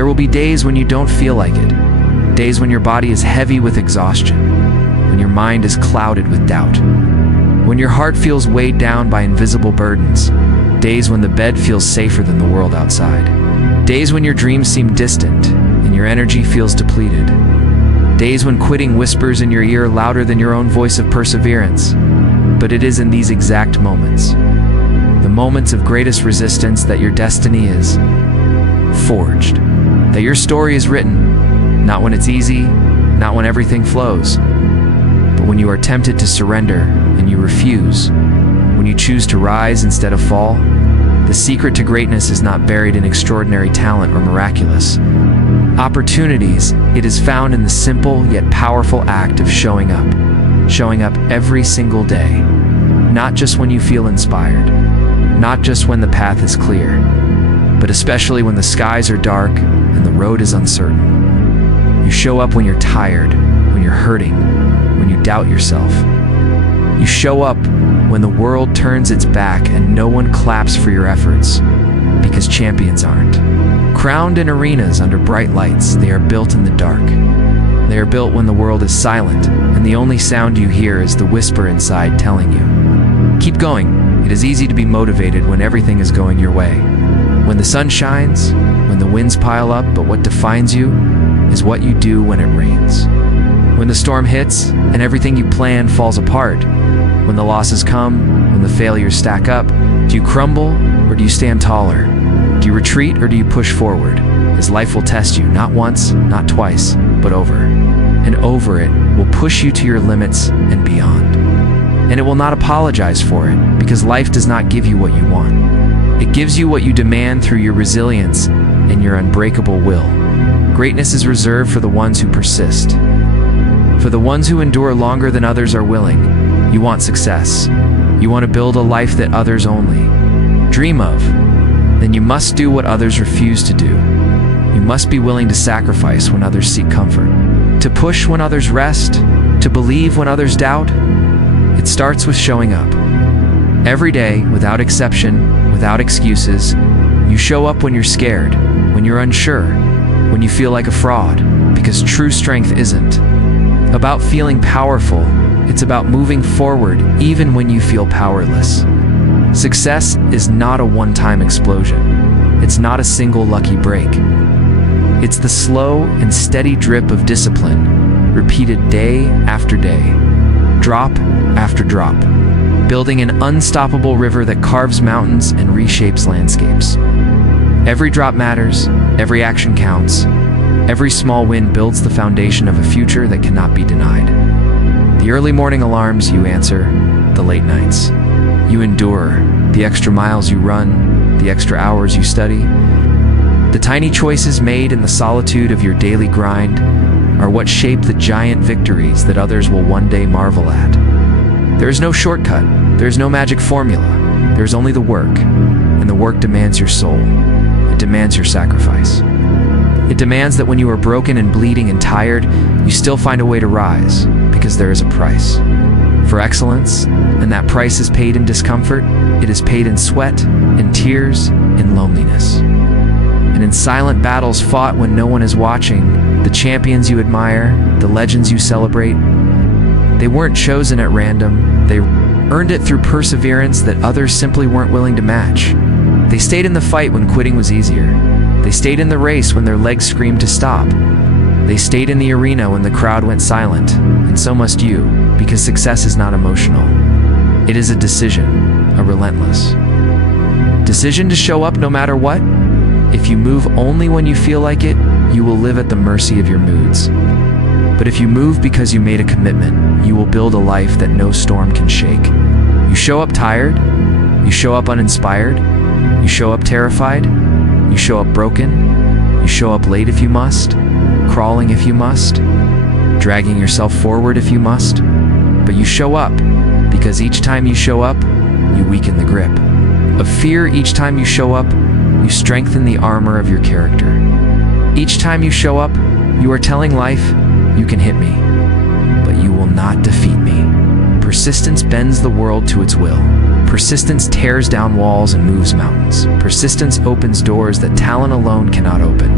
There will be days when you don't feel like it, days when your body is heavy with exhaustion, when your mind is clouded with doubt, when your heart feels weighed down by invisible burdens, days when the bed feels safer than the world outside, days when your dreams seem distant and your energy feels depleted, days when quitting whispers in your ear louder than your own voice of perseverance. But it is in these exact moments, the moments of greatest resistance, that your destiny is forged, that your story is written, not when it's easy, not when everything flows, but when you are tempted to surrender and you refuse, when you choose to rise instead of fall. The secret to greatness is not buried in extraordinary talent or miraculous opportunities. It is found in the simple yet powerful act of showing up every single day, not just when you feel inspired, not just when the path is clear, but especially when the skies are dark and the road is uncertain. You show up when you're tired, when you're hurting, when you doubt yourself. You show up when the world turns its back and no one claps for your efforts, because champions aren't crowned in arenas under bright lights. They are built in the dark. They are built when the world is silent and the only sound you hear is the whisper inside telling you, keep going. It is easy to be motivated when everything is going your way, when the sun shines, when the winds pile up, but what defines you is what you do when it rains. When the storm hits and everything you plan falls apart, when the losses come, when the failures stack up, do you crumble or do you stand taller? Do you retreat or do you push forward? As life will test you, not once, not twice, but over and over. It will push you to your limits and beyond. And it will not apologize for it, because life does not give you what you want. It gives you what you demand through your resilience and your unbreakable will. Greatness is reserved for the ones who persist, for the ones who endure longer than others are willing. You want success. You want to build a life that others only dream of. Then you must do what others refuse to do. You must be willing to sacrifice when others seek comfort, to push when others rest, to believe when others doubt. It starts with showing up. Every day, without exception, without excuses. You show up when you're scared, when you're unsure, when you feel like a fraud, because true strength isn't about feeling powerful. It's about moving forward even when you feel powerless. Success is not a one-time explosion. It's not a single lucky break. It's the slow and steady drip of discipline, repeated day after day, drop after drop, building an unstoppable river that carves mountains and reshapes landscapes. Every drop matters, every action counts, every small win builds the foundation of a future that cannot be denied. The early morning alarms you answer, the late nights you endure, the extra miles you run, the extra hours you study. The tiny choices made in the solitude of your daily grind are what shape the giant victories that others will one day marvel at. There is no shortcut, there is no magic formula, there is only the work, and the work demands your soul. It demands your sacrifice. It demands that when you are broken and bleeding and tired, you still find a way to rise, because there is a price for excellence, and that price is paid in discomfort. It is paid in sweat, in tears, in loneliness, and in silent battles fought when no one is watching. The champions you admire, the legends you celebrate, they weren't chosen at random. They earned it through perseverance that others simply weren't willing to match. They stayed in the fight when quitting was easier. They stayed in the race when their legs screamed to stop. They stayed in the arena when the crowd went silent, and so must you, because success is not emotional. It is a decision, a relentless decision to show up no matter what. If you move only when you feel like it, you will live at the mercy of your moods. But if you move because you made a commitment, you will build a life that no storm can shake. You show up tired, you show up uninspired, you show up terrified, you show up broken, you show up late if you must, crawling if you must, dragging yourself forward if you must, but you show up, because each time you show up, you weaken the grip of fear. Each time you show up, you strengthen the armor of your character. Each time you show up, you are telling life, you can hit me, but you will not defeat me. Persistence bends the world to its will. Persistence tears down walls and moves mountains. Persistence opens doors that talent alone cannot open.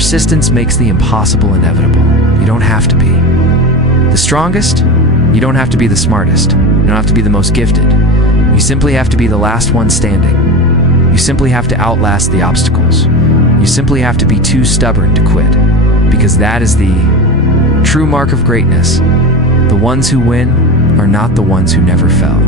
Persistence makes the impossible inevitable. You don't have to be the strongest. You don't have to be the smartest. You don't have to be the most gifted. You simply have to be the last one standing. You simply have to outlast the obstacles. You simply have to be too stubborn to quit. Because that is the true mark of greatness. The ones who win are not the ones who never fell.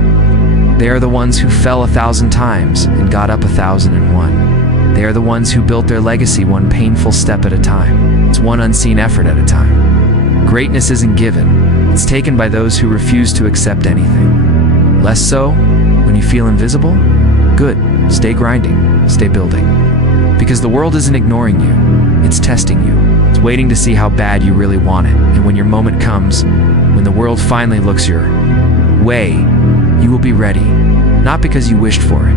They are the ones who fell 1,000 times and got up 1,001. They are the ones who built their legacy one painful step at a time. It's one unseen effort at a time. Greatness isn't given. It's taken by those who refuse to accept anything. Less so when you feel invisible? Good. Stay grinding. Stay building. Because the world isn't ignoring you. It's testing you. It's waiting to see how bad you really want it. And when your moment comes, when the world finally looks your way, you will be ready. Not because you wished for it,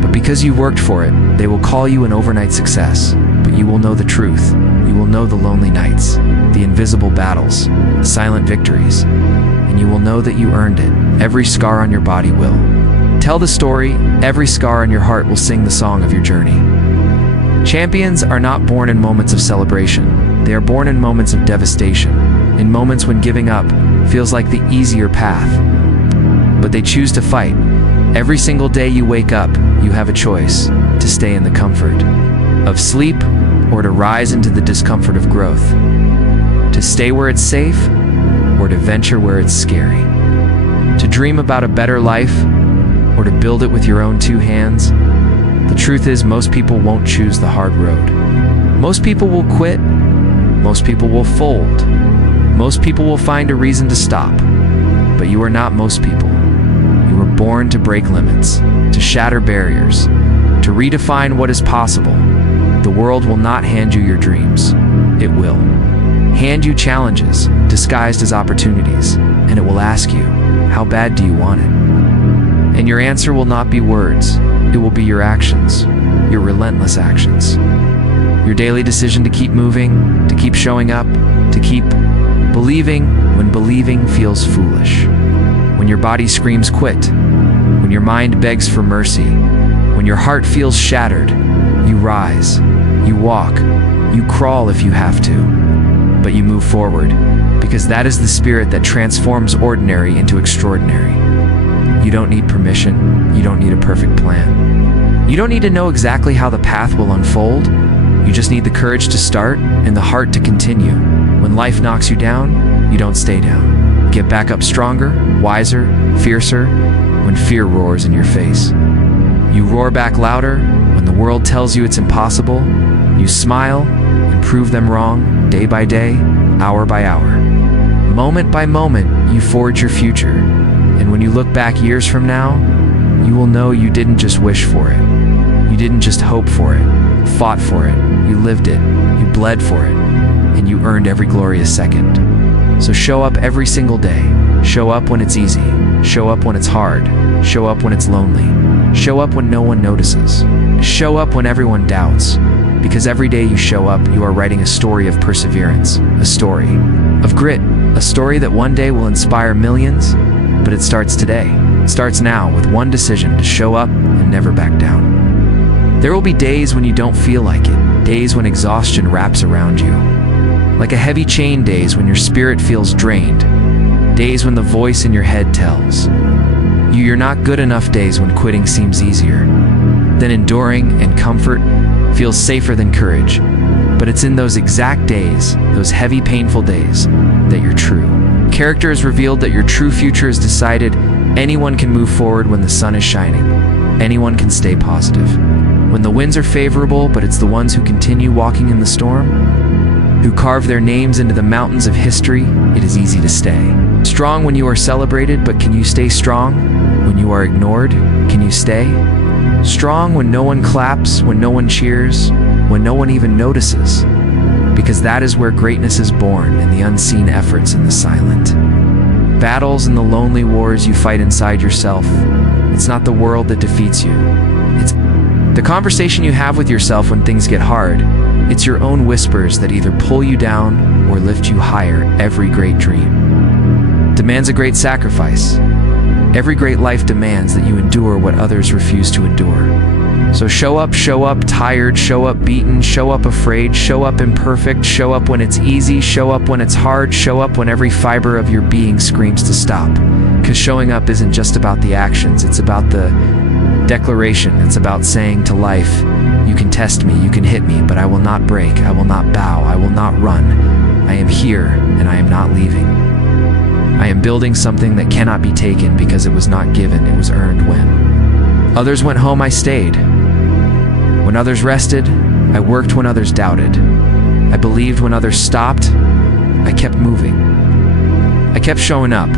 but because you worked for it. They will call you an overnight success, but you will know the truth. You will know the lonely nights, the invisible battles, the silent victories, and you will know that you earned it. Every scar on your body will tell the story. Every scar on your heart will sing the song of your journey. Champions are not born in moments of celebration. They are born in moments of devastation, in moments when giving up feels like the easier path. But they choose to fight. Every single day you wake up, you have a choice to stay in the comfort of sleep or to rise into the discomfort of growth, to stay where it's safe or to venture where it's scary, to dream about a better life or to build it with your own two hands. The truth is, most people won't choose the hard road. Most people will quit. Most people will fold. Most people will find a reason to stop. But you are not most people. You were born to break limits, to shatter barriers, to redefine what is possible. The world will not hand you your dreams. It will hand you challenges disguised as opportunities, and it will ask you, how bad do you want it? And your answer will not be words. It will be your actions, your relentless actions. Your daily decision to keep moving, to keep showing up, to keep believing when believing feels foolish. When your body screams quit, when your mind begs for mercy, when your heart feels shattered, you rise, you walk, you crawl if you have to, but you move forward, because that is the spirit that transforms ordinary into extraordinary. You don't need permission. You don't need a perfect plan. You don't need to know exactly how the path will unfold. You just need the courage to start and the heart to continue. When life knocks you down, you don't stay down. Get back up stronger, wiser, fiercer, when fear roars in your face. You roar back louder when the world tells you it's impossible. You smile and prove them wrong, day by day, hour by hour. Moment by moment, you forge your future. And when you look back years from now, you will know you didn't just wish for it. You didn't just hope for it, fought for it, you lived it, you bled for it, and you earned every glorious second. So show up every single day. Show up when it's easy. Show up when it's hard. Show up when it's lonely. Show up when no one notices. Show up when everyone doubts. Because every day you show up, you are writing a story of perseverance, a story of grit, a story that one day will inspire millions. But it starts today. It starts now with one decision to show up and never back down. There will be days when you don't feel like it, days when exhaustion wraps around you. Like a heavy chain, days when your spirit feels drained, days when the voice in your head tells you you're not good enough, days when quitting seems easier than enduring and comfort feels safer than courage. But it's in those exact days, those heavy, painful days, that you're true. Character is revealed, that your true future is decided. Anyone can move forward when the sun is shining. Anyone can stay positive when the winds are favorable, but it's the ones who continue walking in the storm, who carve their names into the mountains of history. It is easy to stay strong when you are celebrated, but can you stay strong when you are ignored? Can you stay strong when no one claps, when no one cheers, when no one even notices? Because that is where greatness is born, in the unseen efforts and the silent battles and the lonely wars you fight inside yourself. It's not the world that defeats you. It's the conversation you have with yourself when things get hard. It's your own whispers that either pull you down or lift you higher. Every great dream demands a great sacrifice. Every great life demands that you endure what others refuse to endure. So show up tired, show up beaten, show up afraid, show up imperfect, show up when it's easy, show up when it's hard, show up when every fiber of your being screams to stop. Because showing up isn't just about the actions, it's about the declaration. It's about saying to life, you can test me, you can hit me, but I will not break, I will not bow, I will not run. I am here, and I am not leaving. I am building something that cannot be taken because it was not given, it was earned when others went home, I stayed. When others rested, I worked when others doubted. I believed when others stopped, I kept moving. I kept showing up.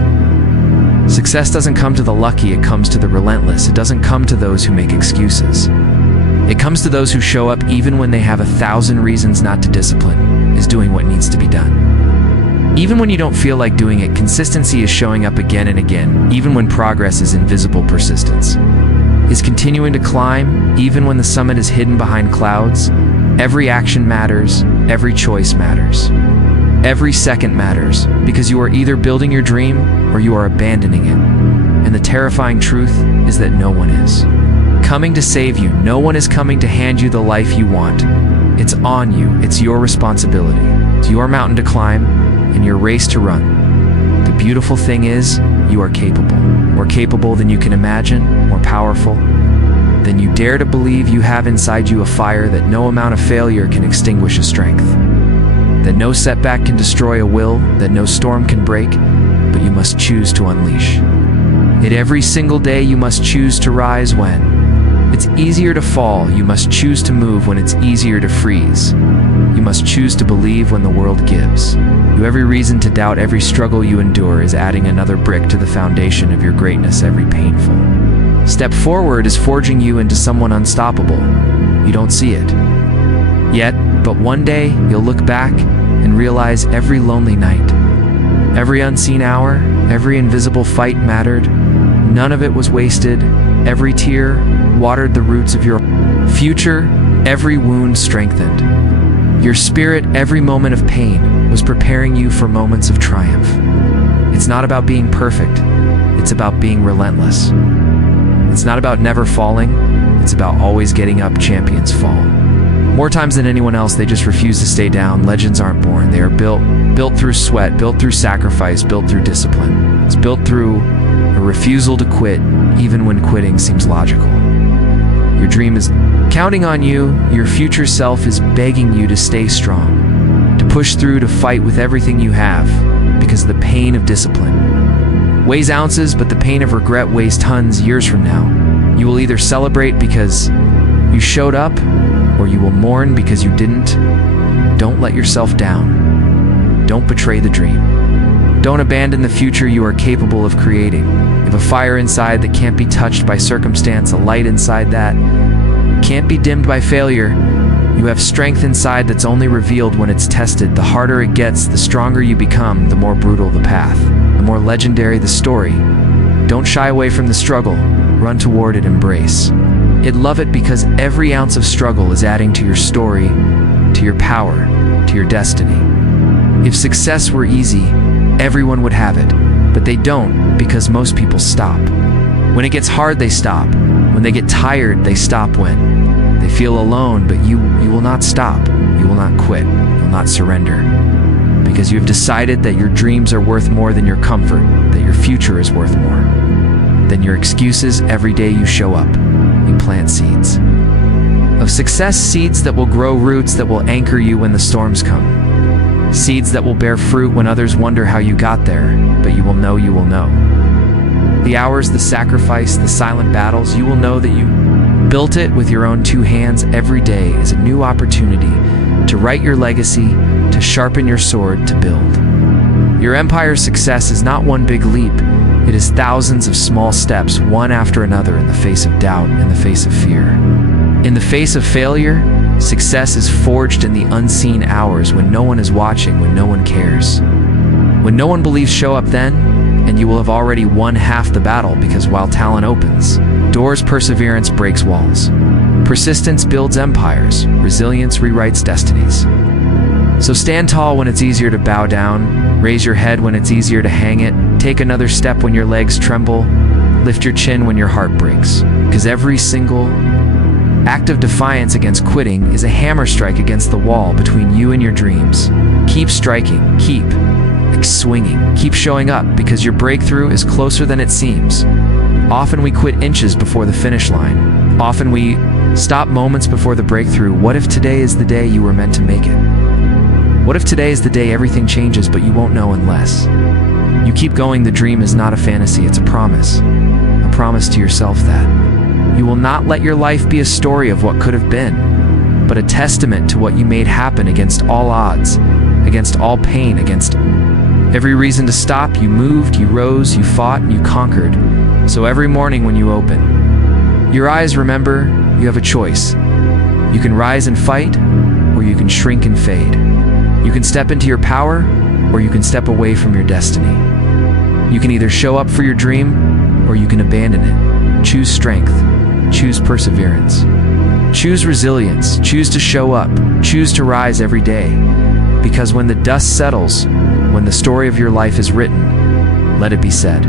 Success doesn't come to the lucky, it comes to the relentless. It doesn't come to those who make excuses. It comes to those who show up even when they have 1,000 reasons not to. Discipline is doing what needs to be done. Even when you don't feel like doing it, consistency is showing up again and again, even when progress is invisible. Persistence is continuing to climb, even when the summit is hidden behind clouds. Every action matters, every choice matters. Every second matters, because you are either building your dream or you are abandoning it. And the terrifying truth is that no one is coming to save you. No one is coming to hand you the life you want. It's on you. It's your responsibility. It's your mountain to climb and your race to run. The beautiful thing is, you are capable. More capable than you can imagine, more powerful than you dare to believe. You have inside you a fire that no amount of failure can extinguish. A strength that no setback can destroy, a will that no storm can break, but you must choose to unleash it every single day. You must choose to rise when it's easier to fall. You must choose to move when it's easier to freeze. You must choose to believe when the world gives you every reason to doubt. Every struggle you endure is adding another brick to the foundation of your greatness. Every painful step forward is forging you into someone unstoppable. You don't see it yet, but one day you'll look back and realize every lonely night, every unseen hour, every invisible fight mattered. None of it was wasted. Every tear watered the roots of your future. Every wound strengthened your spirit. Every moment of pain was preparing you for moments of triumph. It's not about being perfect. It's about being relentless. It's not about never falling. It's about always getting up. Champions fall more times than anyone else. They just refuse to stay down. Legends aren't born. They are built through sweat, built through sacrifice, built through discipline. It's built through a refusal to quit, even when quitting seems logical. Your dream is counting on you. Your future self is begging you to stay strong, to push through, to fight with everything you have, because the pain of discipline weighs ounces, but the pain of regret weighs tons. Years from now, you will either celebrate because you showed up, or you will mourn because you didn't. Don't let yourself down. Don't betray the dream. Don't abandon the future you are capable of creating. You have a fire inside that can't be touched by circumstance, a light inside that can't be dimmed by failure. You have strength inside that's only revealed when it's tested. The harder it gets, the stronger you become, the more brutal the path, the more legendary the story. Don't shy away from the struggle. Run toward it, embrace it, love it, because every ounce of struggle is adding to your story, to your power, to your destiny. If success were easy, everyone would have it, but they don't, because most people stop. When it gets hard, they stop. When they get tired, they stop. When they feel alone, but you will not stop. You will not quit. You will not surrender, because you have decided that your dreams are worth more than your comfort, that your future is worth more than your excuses. Every day you show up, you plant seeds of success, seeds that will grow roots that will anchor you when the storms come, seeds that will bear fruit when others wonder how you got there, but you will know. The hours, the sacrifice, the silent battles, you will know that you built it with your own 2 hands. Every day is a new opportunity to write your legacy, to sharpen your sword, to build your empire's success is not one big leap. It is thousands of small steps, one after another, in the face of doubt, in the face of fear, in the face of failure. Success is forged in the unseen hours, when no one is watching, when no one cares, when no one believes. Show up then, and you will have already won half the battle, because while talent opens doors, perseverance breaks walls. Persistence builds empires. Resilience rewrites destinies. So stand tall when it's easier to bow down. Raise your head when it's easier to hang it. Take another step when your legs tremble. Lift your chin when your heart breaks. Because every single act of defiance against quitting is a hammer strike against the wall between you and your dreams. Keep striking, keep swinging, keep showing up, because your breakthrough is closer than it seems. Often we quit inches before the finish line. Often we stop moments before the breakthrough. What if today is the day you were meant to make it? What if today is the day everything changes, but you won't know unless you keep going? The dream is not a fantasy, it's a promise. A promise to yourself that you will not let your life be a story of what could have been, but a testament to what you made happen against all odds, against all pain, against every reason to stop. You moved, you rose, you fought, and you conquered. So every morning when you open your eyes, remember, you have a choice. You can rise and fight, or you can shrink and fade. You can step into your power, or you can step away from your destiny. You can either show up for your dream, or you can abandon it. Choose strength. Choose perseverance. Choose resilience. Choose to show up. Choose to rise every day. Because when the dust settles, when the story of your life is written, let it be said,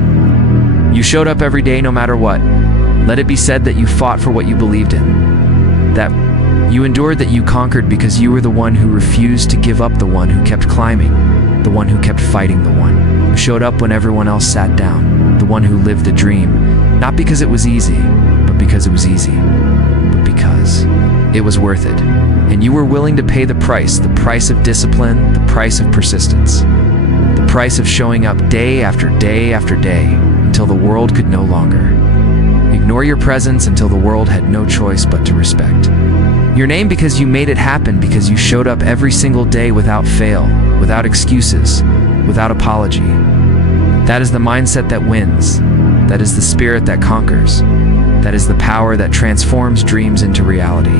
you showed up every day no matter what. Let it be said that you fought for what you believed in, that you endured, that you conquered, because you were the one who refused to give up, the one who kept climbing, the one who kept fighting, the one who showed up when everyone else sat down, the one who lived the dream, not because it was easy, but because it was easy, but because it was worth it. And you were willing to pay the price of discipline, the price of persistence, the price of showing up day after day after day until the world could no longer ignore your presence, until the world had no choice but to respect your name, because you made it happen, because you showed up every single day without fail, without excuses, without apology. That is the mindset that wins. That is the spirit that conquers. That is the power that transforms dreams into reality.